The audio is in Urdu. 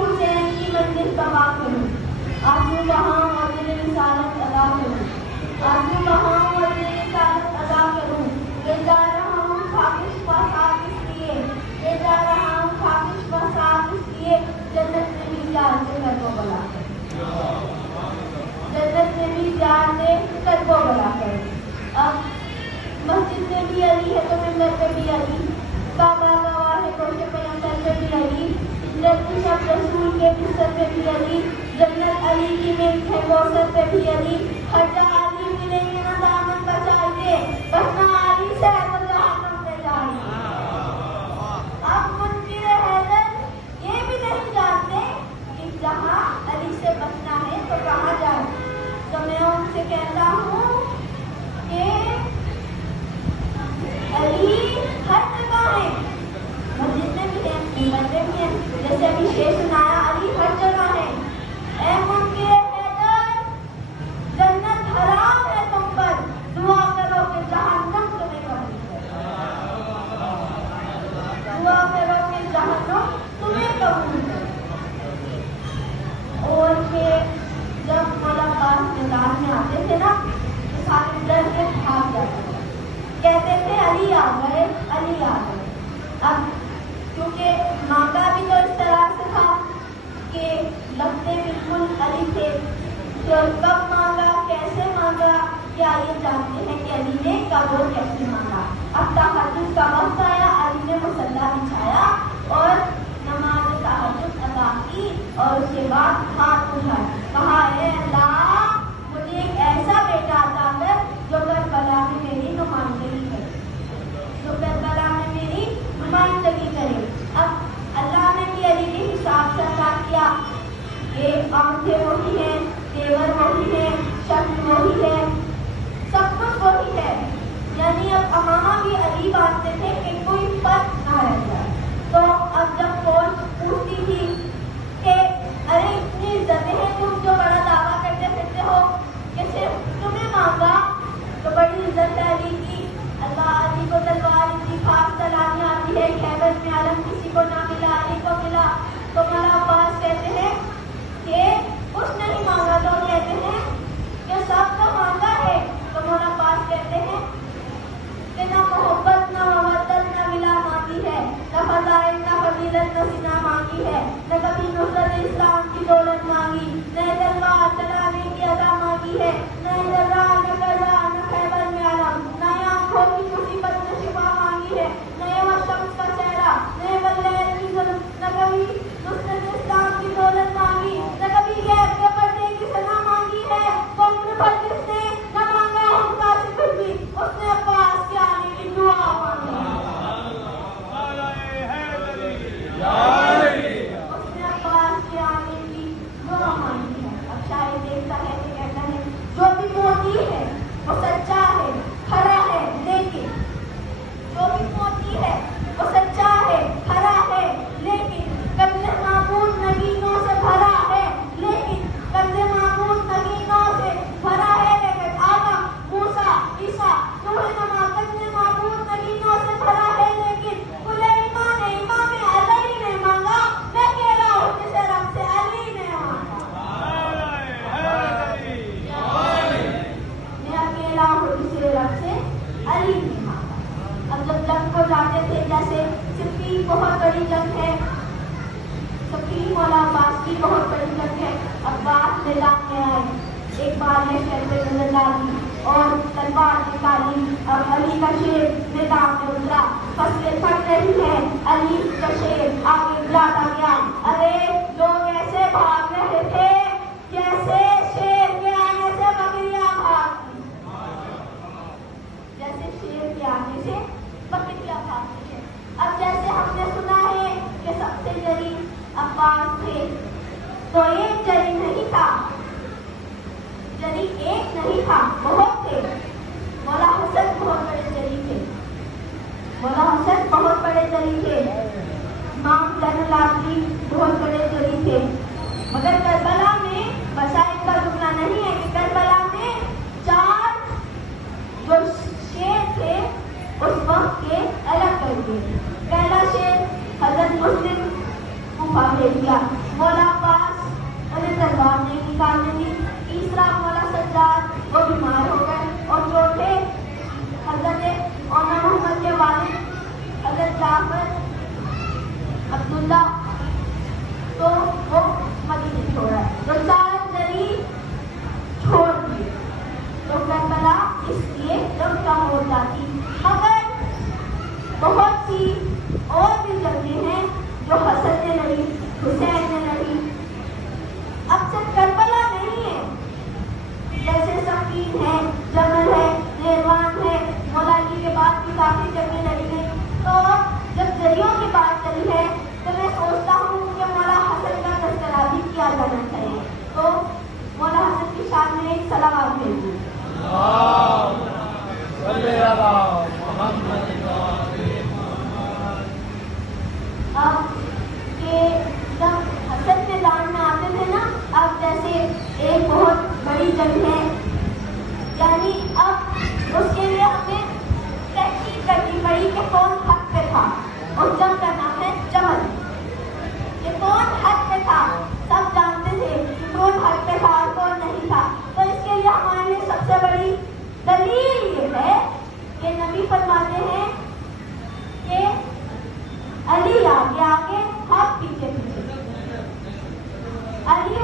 حسین کی منزل بہا کروں، آرزو وہاں وزیر رسالت ادا کروں، آرزو وہاں وزیر رسالت ادا کروں، لے جا رہا ہوں خواہش و ساتھ اس لیے، لے جا رہا ہوں خواہش و ساتھ اس لیے، جنت میں بھی پیار سے کر کو بلا کر، جنت میں بھی پیار سے کر کو بلا کر۔ اب مسجد میں بھی علی ہے تو منبر پہ بھی علی، کعبہ گواہ ہے کوشے پیغمبر پہ بھی علی، جنتی شب رسول کے بستر پہ بھی علی، جنت علی کی ملک ہے کوثر پہ بھی علی، ہر جہاں علی ملیں گے نہ دامن بچائیے، بچنا علی سے ہے تو جہنم میں جائیے۔ اب منکر حیدر یہ بھی نہیں جانتے کہ جہاں علی سے بچنا ہے تو کہاں جائے، تو میں ان سے کہتا ہوں کہ علی ہر جگہ ہے، مسجد میں بھی ہے، منبر پہ بھی ہے، جیسے ابھی شعر سنایا علی ہر جگہ ہے۔ اے منکر حیدر، جنت حرام ہے تم پر، دعا کرو کہ جہنم تمہیں قبول کرے، دعا کرو کہ جہنم تمہیں قبول کرے۔ اور پھر جب مولا عباس میدان میں آتے تھے نا تو سارے ڈر کے بھاگ جاتے تھے، کہتے تھے علی آ گئے، علی آ گئے۔ اب کیونکہ مانگا بھی تو اس طرح سے تھا کہ لگتے بالکل علی تھے، تو کب مانگا، کیسے مانگا، کیا یہ جانتے ہیں کہ علی نے کب اور کیسے مانگا۔ اب تہجد کا وقت آیا، علی نے مصلی بچھایا اور نماز تہجد ادا کی، اور اس کے بعد ہاتھ اٹھائے، کہا اے اللہ مجھے ایک ایسا بیٹا عطا کر جو کربلا میں میری نمائندگی کرے، جو کربلا میں میری نمائندگی کرے۔ اب اللہ نے بھی علی کے حساب سے عطا کیا کہ آنکھیں وہی ہیں، تیور وہی ہے، شکل وہی ہے، سب کچھ وہی ہے، یعنی اب امامہ بھی علی بانٹتے تھے کہ کوئی فرق نہ رہ جائے۔ تو اب جب فوج پوچھتی تھی کہ ارے اتنی عزتیں ہیں، تم جو بڑا دعویٰ کرتے پھرتے ہو کہ صرف تمہیں مانگا، تو بڑی عزت ہے علی کی، اللہ علی کو تلوار اتنی خاص چلانی آتی ہے، خیبر میں عالم کسی کو نہ ملا، علی کو ملا۔ تو مولا عباس کہتے ہیں کہ کچھ نہیں مانگا، تو کہتے ہیں کہ سب تو مانگا ہے، تو مولا عباس کہتے ہیں کہ نہ محبت نہ مودت نہ ملا مانگی ہے، نہ فضائل نہ فضیلت نہ سنا مانگی ہے، نہ کبھی نصرت اسلام کی دولت مانگی، نہ تلوار چلانے کی ادا مانگی ہے، نہ ذرا نہ کرا نہ خیبر میں عالم، نہ آنکھوں کی مصیبت نہ شفا مانگی ہے، نہ یہ شمس کا چہرہ، نہ بلیل کی ظلم، نہ کبھی نصرت اسلام کی دولت مانگی، نہ کبھی غیب کے پردے کی سزا مانگی ہے۔ وہ عمر بھر جس نے نہ مانگا ہم کا سے کچھ بھی، اس نے عباس کے آنے کی دعا مانگی، اس نے عباس کے آنے کی دعا مانگی ہے۔ اب شاید دیکھتا ہے کہ کہتا ہے جو بھی موتی ہے وہ سچا ہے، کھرا ہے، لیکن جو بھی موتی ہے وہ سچا ہے، کھرا ہے، لیکن قبل معمول نگینوں سے بھرا ہے، لیکن قبل معمول نگینوں سے بھرا ہے، لیکن آدم، موسیٰ، عیسیٰ، نوح نما قبل معمول نگینوں سے بھرا ہے، لیکن کھلے ایمان امام علی نے مانگا، میں کہہ رہا ہوں جسے رب سے علی نے مانگا، میں اکیلا ہوں جسے رب سے علی نے مانگا۔ اب جب جنگ کو جاتے تھے، جیسے صفین بہت بڑی جنگ ہے، صفین مولا عباس کی بہت بڑی جنگ ہے، عباس میدان میں آئے، ایک بار نے شیر پہ نظر ڈالی اور تلوار نکالی، اب علی کا شیر میدان میں اترا، فصلیں پھٹ رہی ہیں، علی کا شیر آگے جاتا گیا، ارے لوگ ایسے بھاگ رہے تھے جیسے شیر کے آنے سے بکریاں بھاگتی، جیسے شیر کے آنے سے بکریاں بھاگتی ہیں۔ اب جیسے ہم نے سنا ہے کہ سب سے جری عباس تھے، تو ایک جری نہیں تھا، جری ایک نہیں تھا، بہت تھے۔ مولا حسن بہت بڑے جری تھے، مولا حسن بہت بڑے جری تھے، امام زین العابدین بہت بڑے جری مولا عباس انہیں تلوار نہیں نکالنے دی. تیسرا مولا سجاد وہ بیمار ہو گئے. اور چوتھے حضرت مولانا محمد کے والد حضرت جعفر عبداللہ تو وہ مدینے چھوڑا ہے. تو سارے ذریعے چھوڑ دیے. تو کربلا اس لیے جب کم ہو جاتی. مگر بہت سی اور بھی جگہیں ہیں جو حسن نے لڑی, حسین نے لڑی. اب صرف کربلا نہیں ہے, جیسے صفین ہے, جمل ہے, نیروان ہے, مولا علی کے بعد بھی کافی جگہیں لڑی گئی. تو جب ذریعوں کی بات چلی ہے تو میں سوچتا ہوں کہ مولا حسن کا تذکرہ بھی کیا جانا چاہیے. تو مولا حسن کی شان میں ایک صلوات بھیجیے. اب کہ جب حسن میدان میں آتے تھے نا, اب جیسے ایک بہت بڑی جنگ ہے, یعنی اب اس کے لیے ہمیں تحقیق کرنی پڑی کہ کون حق پہ تھا. اور جنگ کا نام ہے جمل. کہ کون حق پہ تھا, سب جانتے تھے کہ کون حق پہ تھا اور کون نہیں تھا. تو اس کے لیے ہمارے لیے سب سے بڑی دلیل یہ ہے کہ نبی فرماتے ہیں کہ علی آگے آگے, حق پیچھے پیچھے. علی